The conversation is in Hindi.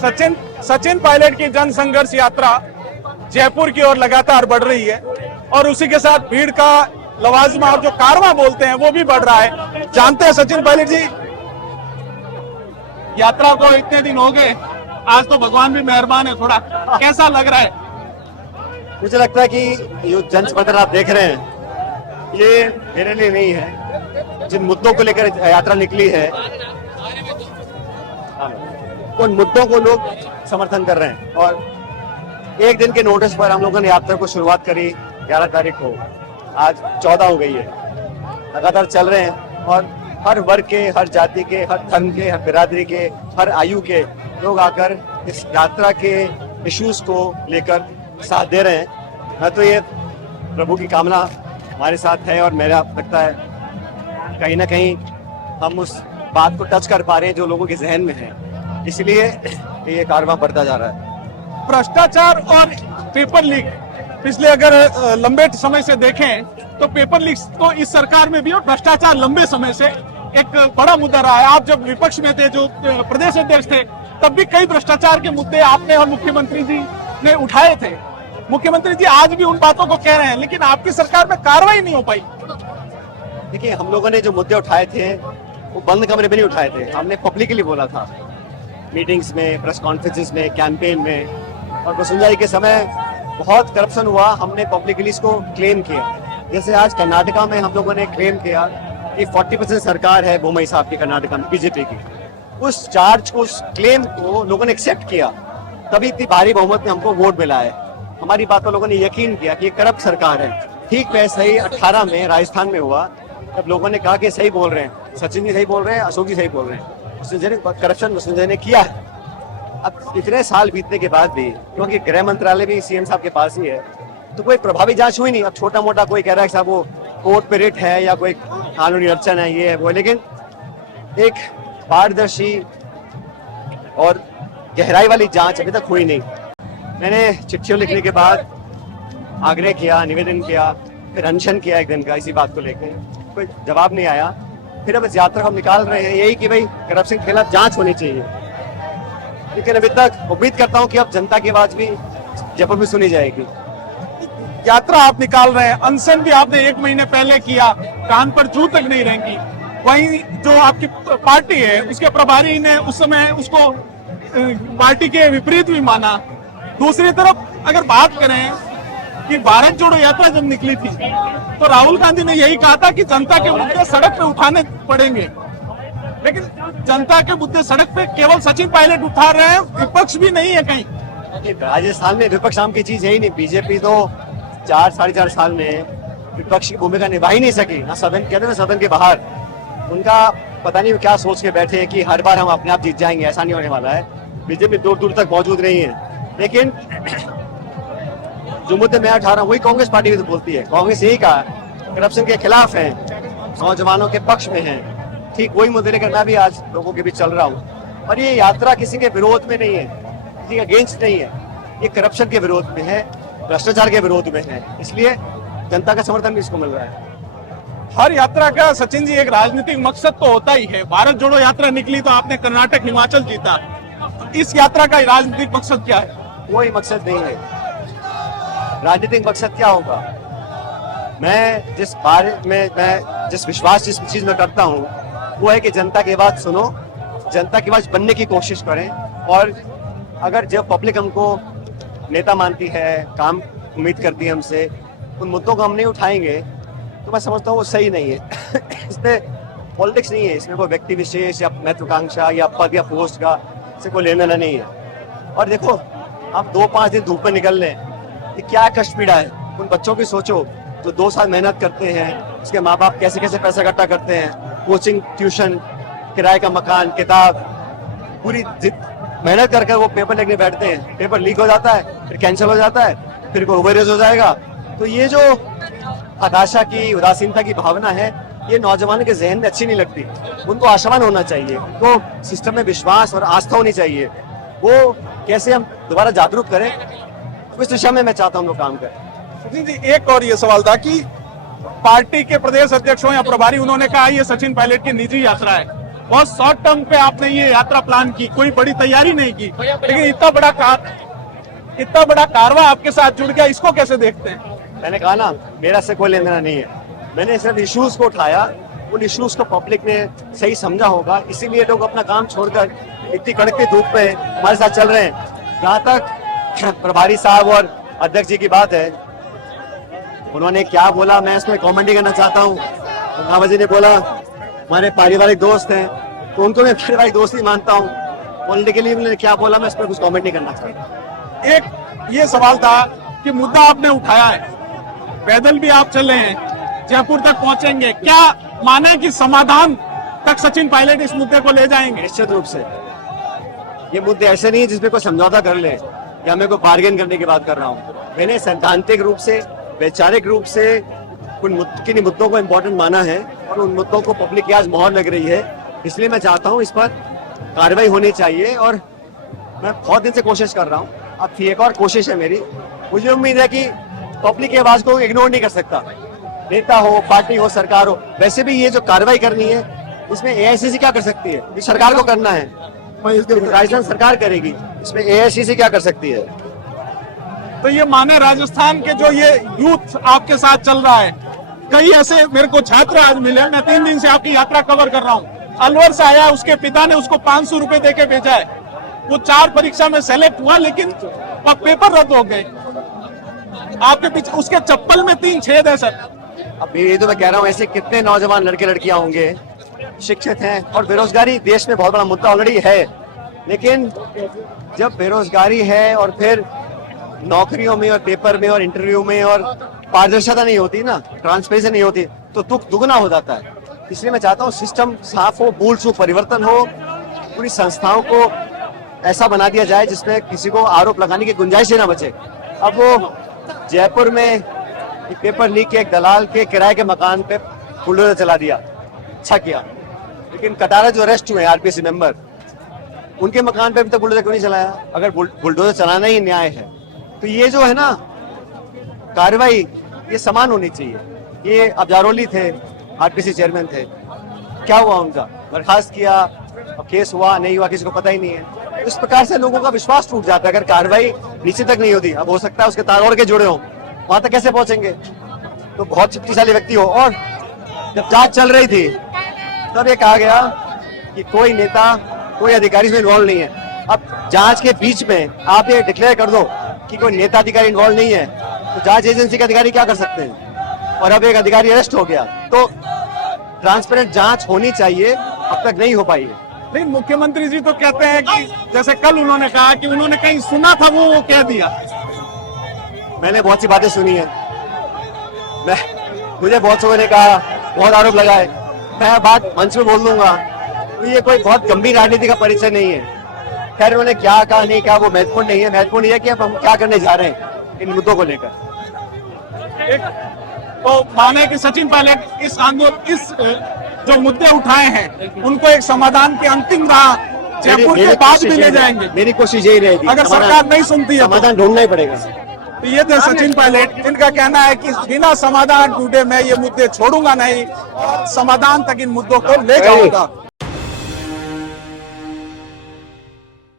सचिन पायलट की जन संघर्ष यात्रा जयपुर की ओर लगातार बढ़ रही है और उसी के साथ भीड़ का लवाजमा और जो कारवां बोलते हैं वो भी बढ़ रहा है। जानते हैं सचिन पायलट जी, यात्रा को इतने दिन हो गए, आज तो भगवान भी मेहरबान है, थोड़ा कैसा लग रहा है? मुझे लगता है कि ये जन समर्थन आप देख रहे हैं ये मेरे लिए नहीं है। जिन मुद्दों को लेकर यात्रा निकली है उन मुद्दों को लोग समर्थन कर रहे हैं और एक दिन के नोटिस पर हम लोगों ने यात्रा को शुरुआत करी 11 तारीख को, आज 14 हो गई है। लगातार चल रहे हैं और हर वर्ग के, हर जाति के, हर धर्म के, हर बिरादरी के, हर आयु के लोग आकर इस यात्रा के इश्यूज को लेकर साथ दे रहे हैं। मैं तो ये प्रभु की कामना हमारे साथ है और मेरा लगता है कहीं ना कहीं हम उस बात को टच कर पा रहे हैं जो लोगों के जहन में है, इसलिए ये कारवां बढ़ता जा रहा है। भ्रष्टाचार और पेपर लीक पिछले अगर लंबे समय से देखें तो पेपर लीक तो इस सरकार में भी और भ्रष्टाचार लंबे समय से एक बड़ा मुद्दा रहा है। आप जब विपक्ष में थे, जो प्रदेश अध्यक्ष थे, तब भी कई भ्रष्टाचार के मुद्दे आपने और मुख्यमंत्री जी ने उठाए थे। मुख्यमंत्री जी आज भी उन बातों को कह रहे हैं, लेकिन आपकी सरकार में कार्रवाई नहीं हो पाई। देखिए, हम लोगों ने जो मुद्दे उठाए थे वो बंद कमरे में नहीं उठाए थे, हमने पब्लिकली बोला था, मीटिंग्स में, प्रेस कॉन्फ्रेंसेस में, कैंपेन में। और वसुंधरा के समय बहुत करप्शन हुआ, हमने पब्लिकली इसको क्लेम किया। जैसे आज कर्नाटका में हम लोगों ने क्लेम किया कि 40% सरकार है बोमई साहब की कर्नाटका में बीजेपी की। उस चार्ज को, उस क्लेम को लोगों ने एक्सेप्ट किया, तभी इतनी भारी बहुमत में हमको वोट मिला है। हमारी बात पर लोगों ने यकीन किया कि ये करप्ट सरकार है। ठीक वैसे ही 18 में राजस्थान में हुआ, तब लोगों ने कहा कि सही बोल रहे हैं, सचिन जी सही बोल रहे हैं, अशोक जी सही बोल रहे हैं, करप्शन वसुंधरा ने किया है। अब इतने साल बीतने के बाद भी, क्योंकि गृह मंत्रालय भी सीएम साहब के पास ही है, तो कोई प्रभावी जांच हुई नहीं। अब छोटा मोटा कोई कह रहा है कि साहब वो कोर्ट पे रिट है या कोई कानूनी अड़चन है, ये है वो, लेकिन एक पारदर्शी और गहराई वाली जांच अभी तक हुई नहीं। मैंने चिट्ठियों लिखने के बाद आग्रह किया, निवेदन किया, फिर अनशन किया एक दिन का इसी बात को लेकर, कोई जवाब नहीं आया। फिर अब इस यात्रा को हम निकाल रहे हैं यही कि भाई करप्शन के खिलाफ जांच होनी चाहिए। लेकिन अभी तक उम्मीद करता हूं कि अब जनता की आवाज भी जयपुर में सुनी जाएगी। यात्रा आप निकाल रहे हैं, अनशन भी आपने 1 महीने पहले किया, कान पर जू तक नहीं रहेंगी। वहीं जो आपकी पार्टी है उसके प्रभारी ने उस समय उसको पार्टी के विपरीत भी माना। दूसरी तरफ अगर बात करें कि भारत जोड़ो यात्रा जब निकली थी तो राहुल गांधी ने यही कहा था कि जनता के मुद्दे सड़क पे उठाने पड़ेंगे, लेकिन जनता के मुद्दे सड़क पे केवल सचिन पायलट उठा रहे हैं, विपक्ष भी नहीं है कहीं। राजस्थान में विपक्ष नाम की चीज है ही नहीं। बीजेपी तो 4-4.5 साल में विपक्ष की भूमिका निभा ही नहीं सकी, ना सदन के अंदर ना सदन के बाहर। उनका पता नहीं क्या सोच के बैठे हैं कि हर बार हम अपने आप जीत जाएंगे, ऐसा नहीं होने वाला है। बीजेपी दूर दूर तक मौजूद नहीं है। लेकिन जो मुद्दे मैं उठा रहा हूँ वही कांग्रेस पार्टी भी तो बोलती है। कांग्रेस यही कहा करप्शन के खिलाफ है, नौजवानों के पक्ष में है। ठीक वही मुद्दे लेकर मैं भी आज लोगों के बीच चल रहा हूँ। और ये यात्रा किसी के विरोध में नहीं है, किसी के अगेंस्ट नहीं है, ये करप्शन के विरोध में है, भ्रष्टाचार के विरोध में है, इसलिए जनता का समर्थन भी इसको मिल रहा है। हर यात्रा का सचिन जी एक राजनीतिक मकसद तो होता ही है। भारत जोड़ो यात्रा निकली तो आपने कर्नाटक, हिमाचल जीता, इस यात्रा का राजनीतिक मकसद क्या है? कोई मकसद नहीं है। राजनीतिक मकसद क्या होगा? मैं जिस विश्वास जिस चीज में करता हूँ वो है कि जनता की बात सुनो, जनता की आवाज बनने की कोशिश करें। और अगर जब पब्लिक हमको नेता मानती है, काम उम्मीद करती है हमसे, उन मुद्दों को हम नहीं उठाएंगे तो मैं समझता हूँ वो सही नहीं है। इसमें पॉलिटिक्स नहीं है, इसमें कोई व्यक्ति विशेष या महत्वाकांक्षा या पद या पोस्ट का से कोई लेना नहीं है। और देखो, आप 2-5 दिन धूप में निकल लें, ये क्या कष्ट पीड़ा है। उन बच्चों की सोचो जो 2 साल मेहनत करते हैं, उसके माँ बाप कैसे कैसे पैसा इकट्ठा करते हैं, कोचिंग, ट्यूशन, किराए का मकान, किताब, पूरी मेहनत कर वो पेपर लिखने बैठते हैं। पेपर लीक हो जाता है, फिर कैंसिल हो जाता है, फिर कोई ओवरेज हो जाएगा। तो ये जो हताशा की, उदासीनता की भावना है, ये नौजवानों के जहन में अच्छी नहीं लगती। उनको आशावान होना चाहिए, उनको सिस्टम में विश्वास और आस्था होनी चाहिए। वो कैसे हम दोबारा जागरूक करें, उस दिशा में मैं चाहता हूँ लोग काम करें। सचिन जी, एक और ये सवाल था कि पार्टी के प्रदेश अध्यक्षों या प्रभारी, उन्होंने कहा ये सचिन पायलट की निजी यात्रा है, बहुत शॉर्ट टर्म पे आपने ये यात्रा प्लान की, कोई बड़ी तैयारी नहीं की, लेकिन इतना बड़ा कारवां आपके साथ जुड़ गया, इसको कैसे देखते हैं? मैंने कहा ना, मेरा से कोई लेना देना नहीं है। मैंने सिर्फ इश्यूज को उठाया, उन इश्यूज को पब्लिक ने सही समझा होगा, इसीलिए लोग अपना काम छोड़कर इतनी कड़कती धूप में हमारे साथ चल रहे हैं। जहाँ तक प्रभारी साहब और अध्यक्ष जी की बात है, उन्होंने क्या बोला मैं इसमें कॉमेंट ही करना चाहता हूँ। बाबा जी ने बोला हमारे पारिवारिक दोस्त हैं, तो उनको मैं पारिवारिक दोस्त ही मानता हूँ। पॉलिटिकली उन्होंने क्या बोला मैं इस पर कुछ कॉमेंट नहीं करना चाहता। एक ये सवाल था कि मुद्दा आपने उठाया है, पैदल भी आप चले हैं, जयपुर तक पहुंचेंगे, क्या माने कि समाधान तक सचिन पायलट इस मुद्दे को ले जाएंगे? निश्चित रूप से ये मुद्दे ऐसे नहीं है जिसमें कोई समझौता कर ले या मैं कोई बार्गेन करने की बात कर रहा हूँ। मैंने सैद्धांतिक रूप से, वैचारिक रूप से किन मुद्दों को इम्पोर्टेंट माना है और उन मुद्दों को पब्लिक की आज मोहर लग रही है, इसलिए मैं चाहता हूँ इस पर कार्रवाई होनी चाहिए। और मैं बहुत दिन से कोशिश कर रहा हूँ, अब फिर एक और कोशिश है मेरी। मुझे उम्मीद है कि पब्लिक की आवाज को इग्नोर नहीं कर सकता, नेता हो, पार्टी हो, सरकार हो। वैसे भी ये जो कार्रवाई करनी है इसमें एआईसीसी क्या कर सकती है? ये सरकार को करना है, राजस्थान सरकार करेगी, इसमें एआईसीसी क्या कर सकती है? तो ये माने राजस्थान के जो ये यूथ आपके साथ चल रहा है, कई ऐसे मेरे को छात्र आज मिले, मैं 3 दिन से आपकी यात्रा कवर कर रहा हूँ। अलवर से आया, उसके पिता ने उसको 500 रुपए देके भेजा है, वो 4 परीक्षा में सेलेक्ट हुआ लेकिन पेपर रद्द हो गए। आपके पीछे उसके चप्पल में 3 छेद है सर। अब ये तो मैं कह रहा हूँ, ऐसे कितने नौजवान लड़के लड़कियां होंगे शिक्षित हैं, और बेरोजगारी देश में बहुत बड़ा मुद्दा ऑलरेडी है। लेकिन जब बेरोजगारी है और फिर नौकरियों में और पेपर में और इंटरव्यू में और पारदर्शिता नहीं होती ना, ट्रांसपेरेंसी नहीं होती, तो दुख दुगना हो जाता है। इसलिए मैं चाहता हूँ सिस्टम साफ हो, भूल चूक परिवर्तन हो, पूरी संस्थाओं को ऐसा बना दिया जाए जिसमें किसी को आरोप लगाने की गुंजाइश ही ना बचे। अब वो जयपुर में एक पेपर लीक के एक दलाल के किराए के मकान पे बुलडोजर चला दिया, अच्छा किया। लेकिन कटारा जो अरेस्ट हुए आरपीसी मेंबर, उनके मकान पे अभी तक बुलडोजर क्यों नहीं चलाया? अगर बुलडोजर चलाना ही न्याय है तो ये जो है ना कार्रवाई, ये समान होनी चाहिए। ये अब जारोली थे, आरपीसी चेयरमैन थे, क्या हुआ उनका? बर्खास्त किया, अब केस हुआ नहीं हुआ किसी को पता ही नहीं है। इस प्रकार से लोगों का विश्वास टूट जाता है अगर कार्रवाई नीचे तक नहीं होती। अब हो सकता है उसके तार ओढ़ के जुड़े हों, वहां तक कैसे पहुंचेंगे? तो बहुत शक्तिशाली व्यक्ति हो। और जब जांच चल रही थी तब ये कहा गया कि कोई नेता, कोई अधिकारी इसमें इन्वॉल्व नहीं है। अब जांच के बीच में आप ये डिक्लेयर कर दो कि कोई नेता अधिकारी इन्वॉल्व नहीं है, तो जांच एजेंसी के अधिकारी क्या कर सकते हैं? और अब एक अधिकारी अरेस्ट हो गया, तो ट्रांसपेरेंट जांच होनी चाहिए, अब तक नहीं हो पाई है। लेकिन मुख्यमंत्री जी तो कहते हैं कि जैसे कल उन्होंने कहा कि उन्होंने कहीं सुना था वो कह दिया। मैंने बहुत सी बातें सुनी है, मुझे बहुत लोगों ने कहा, बहुत आरोप लगाए, मैं बात मंच में बोल दूंगा, तो ये कोई बहुत गंभीर राजनीति का परिचय नहीं है। खैर उन्होंने क्या कहा नहीं कहा वो महत्वपूर्ण नहीं है, महत्वपूर्ण ये है कि अब हम क्या करने जा रहे हैं इन मुद्दों को लेकर। तो माने कि सचिन पायलट इस आंदोलन, इस जो मुद्दे उठाए हैं उनको एक समाधान की अंतिम राह जयपुर के बाद भी ले जाएंगे। मेरी कोशिश यही रहेगी, अगर सरकार नहीं सुनती है समाधान ढूंढना ही पड़ेगा। तो ये थे सचिन पायलट, इनका कहना है कि बिना समाधान ढूंढे मैं ये मुद्दे छोड़ूंगा नहीं, समाधान तक इन मुद्दों को ले जाऊंगा।